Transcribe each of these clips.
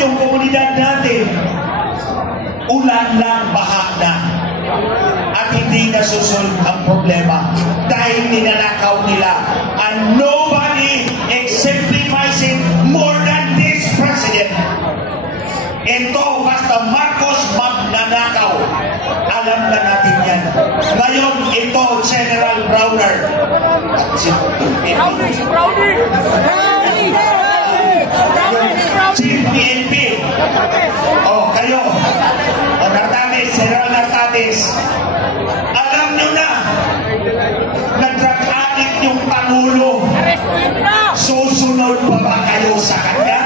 yung komunidad natin, ulan lang, baha na. At hindi nasusunod ang problema dahil ninanakaw nila. And nobody exemplifies it more than this president. Ito, basta Marcos magnanakaw. Alam na natin yan. Ngayon, ito, General Browner. At si PNP. O, kayo. O, Nartates, General Nartates. Alam nyo na, nag-drug addict yung Pangulo. Susunod pa ba kayo sa kanya?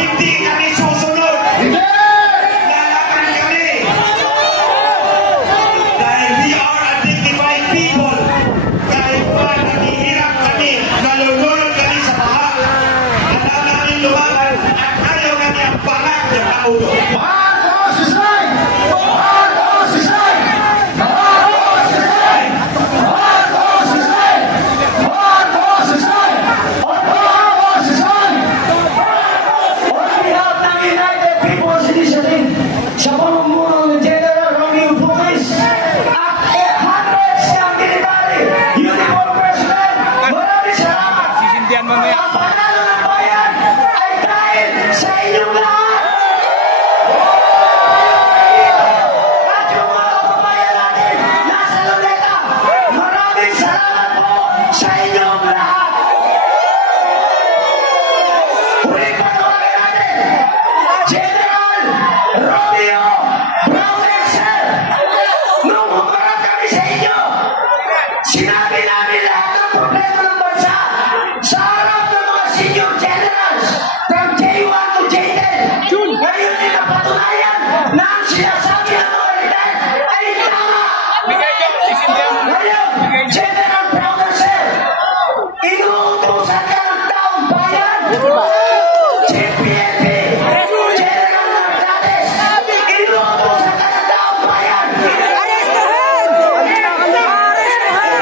Hindi kami susunod. Lalaban kami. Dahil we are a dignified people. Kahit pa naghihirap kami, nalulunod kami sa baha. Alam namin lumaban at ayaw kami ang pangat ng Pangulo. Marcos is right! Marcos is right! Marcos is right! Marcos is right! Marcos is right! Marcos is right! On behalf ng United People's Initiative, sa pamumuno ni General Romeo Puquis at hundreds ng military, uniform personnel, maraming salamat! Ang panalo ng bayan ay dahil sa inyong lahat! At yung mga kababayan natin nasa Luneta, maraming salamat po sa inyong lahat! Huling patawagan natin, General Romeo Browner, sir! Nung humarap kami sa inyo, sinabi namin lahat ng problema ng bansa sa harap ng mga senior generals from J1 to J10. Ngayon din napatunayan na ang sinasabi ng mga lider ay tama. Ngayon, General Browner, sir, inuutusan ka ng taong bayan. GPNP, General Nartates, inuutusan ka ng taong bayan.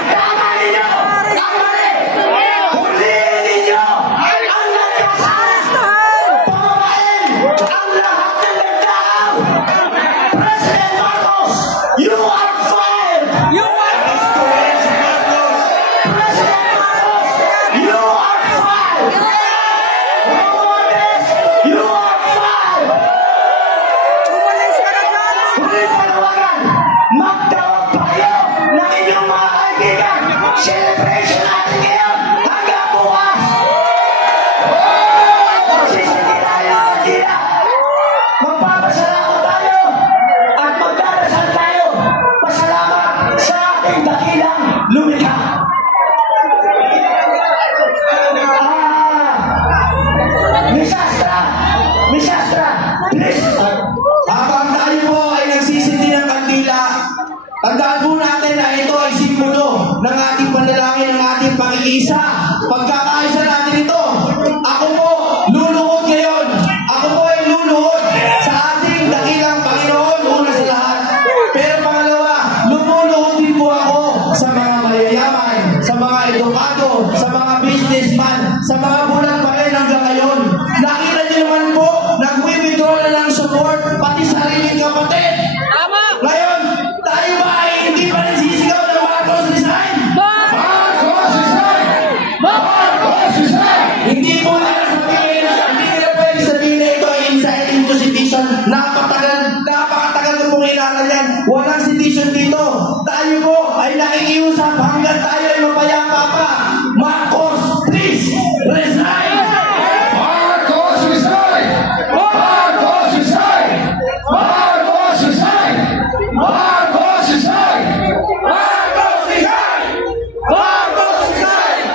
Tama ninyo ang mali. Huliin ninyo ang nagkasala. Pababain ang lahat ng nagdaaw. President Marcos, you are fired. President Marcos, you are fired. Romualdez, you are fired. Huling panawagan, magtawag pa kayo ng inyong mga kaibigan. Celebration natin ngayon hanggang bukas. Magsisindi tayo ng sila. Magpapasalamat tayo at magdarasal tayo. Pasalamat sa ating dakilang lumikha. Miss Astra, please. Habang tayo po ay nagsisindi ng kandila, tandaan po natin na ito ay simbolo ng ating panalangin, ng ating pag-iisa. Pagkakaisa natin ito, ako po luluhod ngayon. Ako po ay luluhod sa ating dakilang Panginoon, una sa lahat. Pero pangalawa, lumuluhod din po ako sa mga mayayaman, sa mga edukado, sa mga businessman, sa mga bulan pa rin hanggang ngayon. Nakita niyo naman po, nag-withdraw na ng support, pati sariling kapatid. Ngayon, tayo ba ay hindi pa nagsisigaw ng Marcos resign? Marcos is right! Marcos is right! Hindi po nila sabihin, hindi nila pwede sabihin na ito ay inside into sedition. Napakatagal na pong inaral yan. Walang sedition dito. Tayo po ay nakikiusap hanggang tayo ay mapayapa pa. Marcos, please, resign! Marcos is right! Marcos is right! Marcos is right! Marcos is right! Marcos is right! Marcos is right!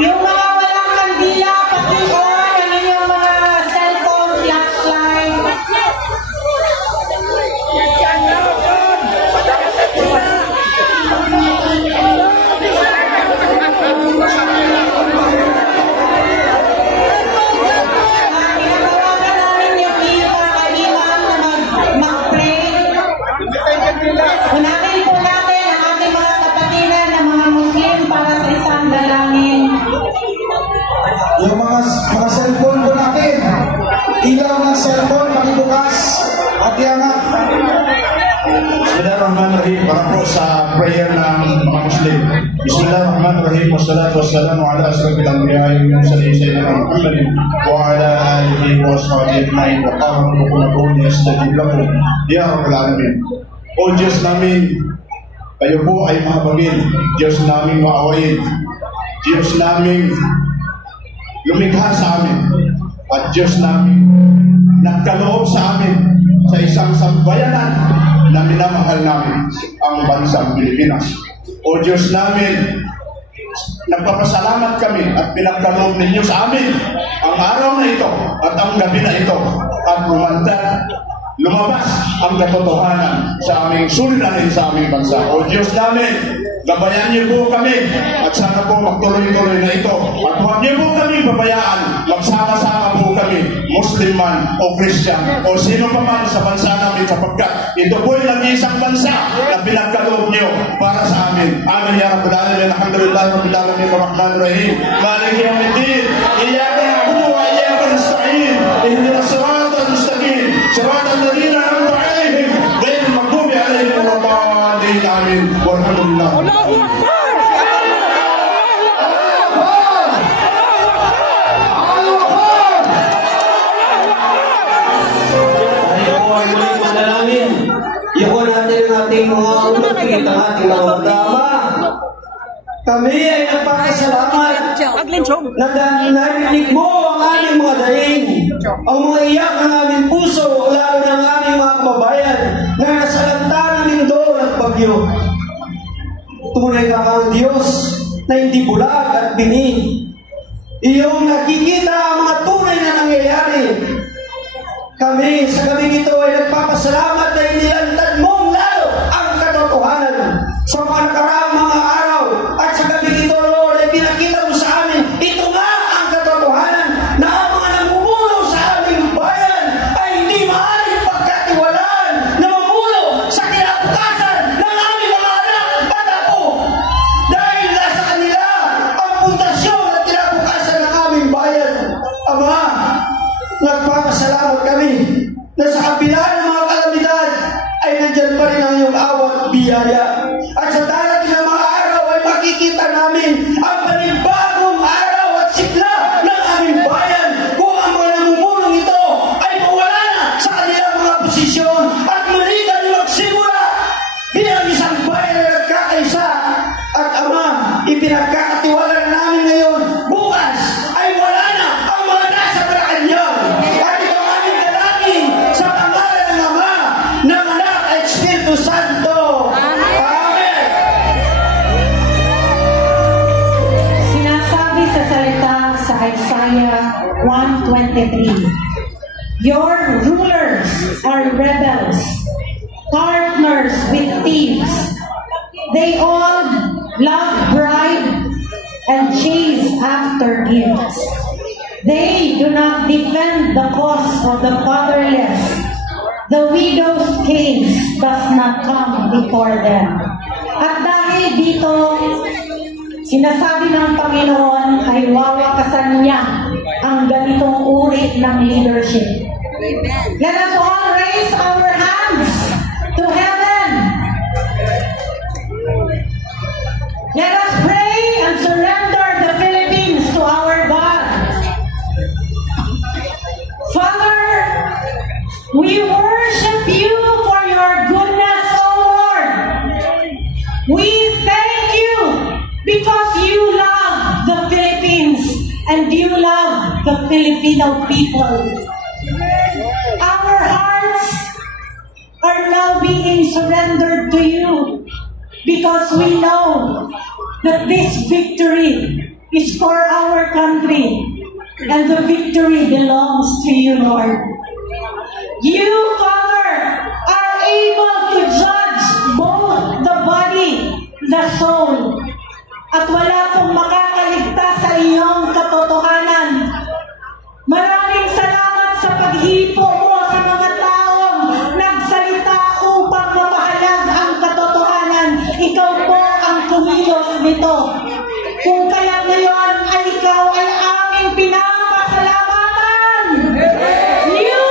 Yung mga walang kandila, pati-on, ano yung mga cellphone flashlight. cellphone, pakibukas at iangat. Bismillahirrahmanirrahim. Para po sa prayer ng mga Muslim. Bismillahirrahmanirrahim. Wassalatu wassalamu ala asrafil anbiya'i wal mursalin sayyidina Muhammadin wa ala alihi wa sahbihi ajma'in wa qala rabbukum yastajib lakum ya rabbal alamin. O Diyos namin, kayo po ay mahabagin. Diyos namin maawain. Diyos namin lumikha sa amin. At Diyos namin nagkaloob sa amin sa isang sambayanan na minamahal namin ang bansang Pilipinas. O Diyos namin, nagpapasalamat kami at pinagkaloob ninyo sa amin ang araw na ito at ang gabi na ito at lumabas ang katotohanan sa aming suliranin sa aming bansa. O Diyos namin, gabayan niyo po kami at sana po magtuloy-tuloy na ito. At huwag niyo po kami pabayaan, magsama-sama po kami, Muslim man o Christian o sino pa man sa bansa namin sapagkat ito po ay nag-iisang bansa na pinagkaloob niyo para sa amin. Amin ya Rabbal Alamin. Alhamdulillah Rabbil Alamin Ar-Rahmanir Rahim. Maliki yawmiddin. Iyyaka na'budu wa iyyaka nasta'in. Ihdinas siratal mustaqim. Siratal ladzina an'amta 'alaihim ghairil maghdubi 'alaihim waladdallin. Amin. Walhamdulillah. Iyoko natin ang ating mga ulapit, ang ating mga dama. Kami ay nagpapasalamat na narinig mo ang aming mga daing, ang mga iyak ng aming puso, lalo ng aming mga kababayan na nasa lantanan ng lindol at bagyo. Tunay ka kang Diyos na hindi bulag at bini. Iyong nakikita ang mga tunay na nangyayari. Kami sa gabing ito ay nagpapasalamat na inilantad mong lalo ang katotohanan sa mga nakaraang mga araw. At sa gabing ito, Lord, ay pinakita mo sa amin, ito nga ang katotohanan na ang mga namumulo sa aming bayan ay hindi maaaring pagkatiwalaan na mamulo sa kinabukasan ng aming mga anak at ako. Dahil nasa kanila ang pundasyon at kinabukasan ng aming bayan. Ama, nagpapasalamat kami na sa kabila ng mga kalamidad ay nandyan pa rin ang iyong awat biyaya. At sa darating na mga araw ay makikita namin ang panibagong araw at sigla ng aming bayan kung ang mga namumulong ito ay mawala na sa kanilang mga posisyon at muli kami magsimula bilang isang bayan na nagkakaisa. At Ama, ipinagkakatiwala na namin ngayon, bukas ay wala na ang mga nasa Malacanang. At ito ang aming dalangin sa pangalan ng Ama, ng Anak at Espiritu Santo. Amen. Sinasabi sa salita sa Isaiah 1:23, your rulers are rebels, partners with thieves. They all love bribe and chase after gifts. They do not defend the cause of the fatherless. The widow's case does not come before them. At dahil dito, sinasabi ng Panginoon ay wawakasan niya ang ganitong uri ng leadership. Let us all raise our hands to heaven. Let us pray and surrender the Philippines to our God. Father, we worship you for your goodness, O Lord. We thank you because you love the Philippines and you love the Filipino people. Our hearts are now being surrendered to you because we know that this victory is for our country and the victory belongs to you, Lord. You, Father, are able to judge both the body, the soul, at wala pong makakaligtas sa iyong katotohanan. Maraming salamat sa paghipo mo sa mga taong nagsalita upang mapahayag ang katotohanan. Ikaw po ang kumilos nito. Kung kaya ngayon ay ikaw ay aming pinapasalamatan. You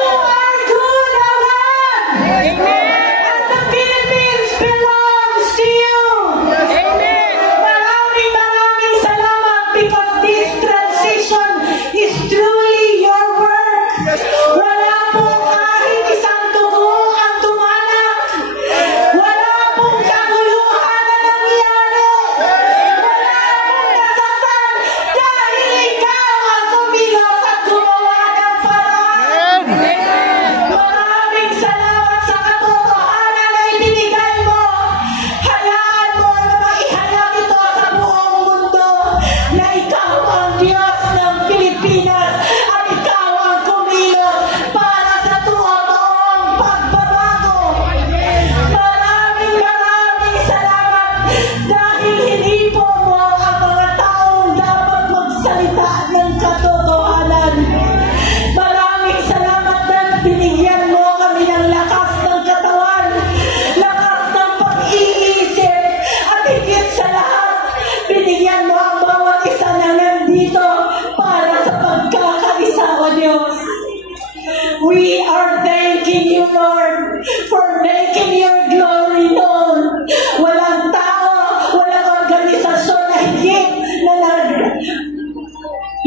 for making your glory known. Walang tao, walang organisasyon na higit na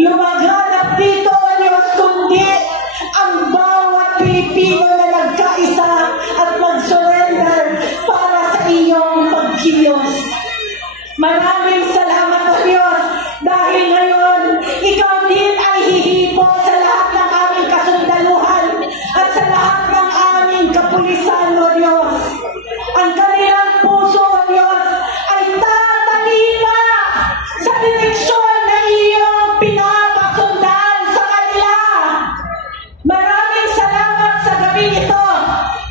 lumaganap dito, O Diyos, kundi ang bawat Pilipino na nagkaisa at mag-surrender para sa iyong pagkiyos. Maraming salamat, O Diyos, dahil ngayon, ikaw din ay hihipo sa lahat ng aming kasundaluhan at sa lahat ng aming kapulisan, O Diyos. Ang kanilang puso, O Diyos, ay tatalima sa direksyon na iyong pinapasundan sa kanila. Maraming salamat sa gabi ito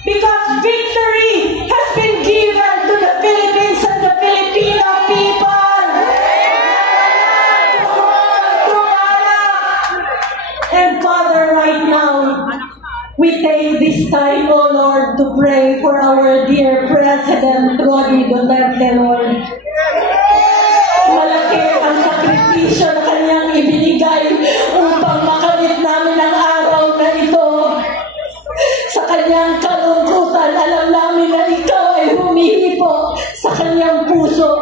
because victory has been given to the Philippines and the Filipino people. And Father, right now, we take this time, O Lord, to pray for our dear President Roddy Duterte, Lord. Malaki ang sakripisyo na kanyang ibinigay upang makamit namin ang araw na ito. Sa kanyang kalungkutan, alam namin na ikaw ay humihipo sa kanyang puso.